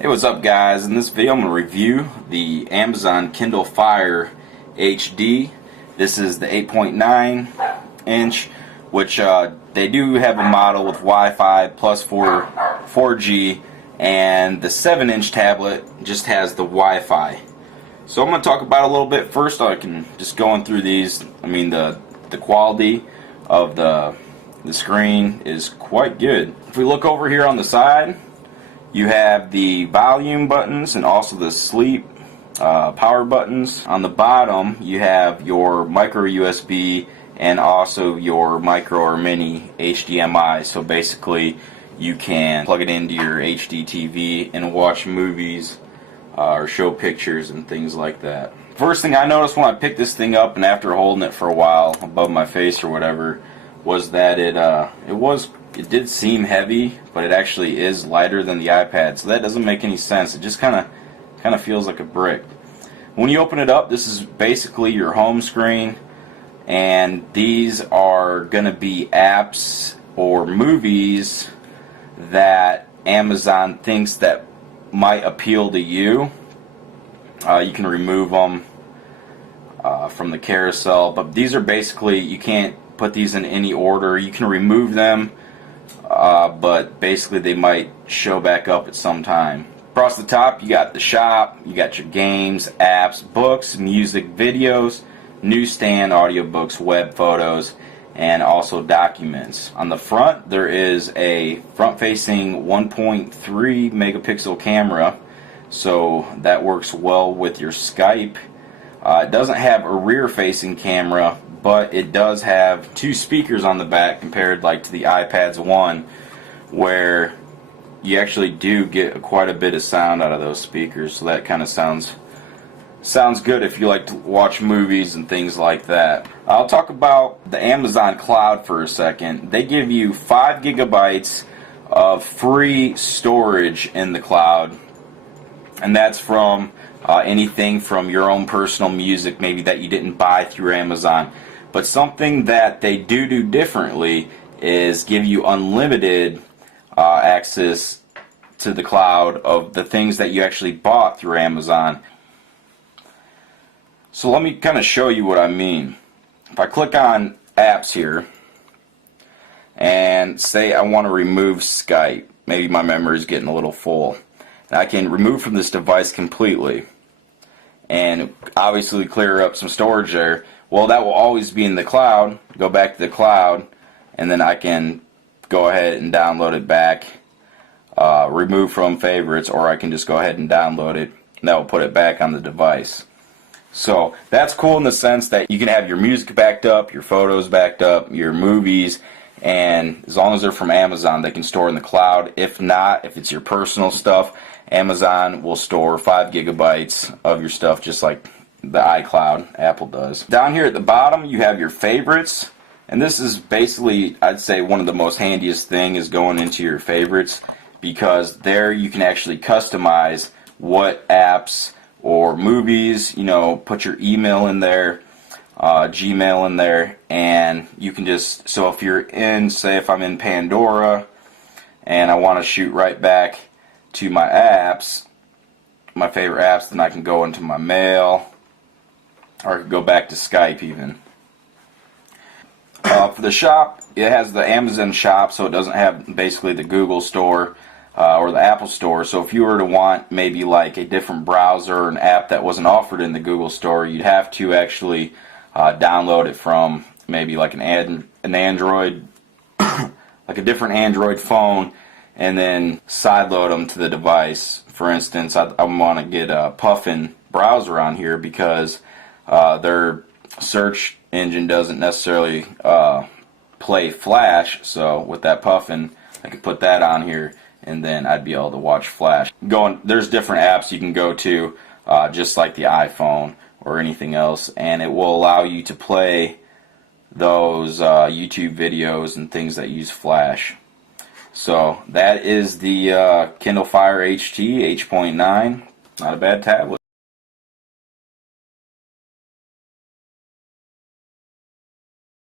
Hey, what's up guys? In this video I'm going to review the Amazon Kindle Fire HD. This is the 8.9 inch, which they do have a model with Wi-Fi plus 4G, and the 7-inch tablet just has the Wi-Fi. So I'm going to talk about it a little bit. First, I can just going through these. I mean, the quality of the screen is quite good. If we look over here on the side, you have the volume buttons and also the sleep power buttons. On the bottom you have your micro USB and also your micro or mini HDMI. So basically you can plug it into your HD TV and watch movies or show pictures and things like that. First thing I noticed when I picked this thing up and after holding it for a while above my face or whatever was that it did seem heavy, but it actually is lighter than the iPad, so that doesn't make any sense. It just kind of feels like a brick. When you open it up, this is basically your home screen, and these are going to be apps or movies that Amazon thinks that might appeal to you. You can remove them from the carousel, but these are basically, you can't put these in any order. You can remove them, but basically they might show back up at some time. Across the top you got the shop, you got your games, apps, books, music, videos, newsstand, audiobooks, web photos, and also documents. On the front there is a front-facing 1.3 megapixel camera, so that works well with your Skype. It doesn't have a rear-facing camera, but it does have two speakers on the back compared like to the iPad's one, where you actually do get quite a bit of sound out of those speakers. So that kind of sounds good if you like to watch movies and things like that. I'll talk about the Amazon Cloud for a second. They give you 5 gigabytes of free storage in the cloud, and that's from anything from your own personal music maybe that you didn't buy through Amazon. But something that they do differently is give you unlimited access to the cloud of the things that you actually bought through Amazon. So let me kind of show you what I mean. If I click on apps here and say I want to remove Skype, maybe my memory is getting a little full, and I can remove from this device completely and obviously clear up some storage there. Well, that will always be in the cloud. Go back to the cloud, and then I can go ahead and download it back, remove from favorites, or I can just go ahead and download it, and that will put it back on the device. So that's cool in the sense that you can have your music backed up, your photos backed up, your movies, and as long as they're from Amazon, they can store in the cloud. If not, if it's your personal stuff, Amazon will store 5 gigabytes of your stuff just like the iCloud, Apple does. Down here at the bottom you have your favorites, and this is basically, I'd say, one of the most handiest thing is going into your favorites, because there you can actually customize what apps or movies, you know, put your email in there, Gmail in there, and you can just, so if you're in, say if I'm in Pandora and I want to shoot right back to my apps, my favorite apps, then I can go into my mail, or I could go back to Skype even. For the shop, it has the Amazon shop, so it doesn't have basically the Google store or the Apple store. So if you were to want maybe like a different browser or an app that wasn't offered in the Google store, you'd have to actually download it from maybe like an Android, like a different Android phone, and then sideload them to the device. For instance, I want to get a Puffin browser on here because their search engine doesn't necessarily play Flash, so with that Puffin I could put that on here and then I'd be able to watch Flash. There's different apps you can go to just like the iPhone or anything else, and it will allow you to play those YouTube videos and things that use Flash. So that is the Kindle Fire HD 8.9. Not a bad tablet.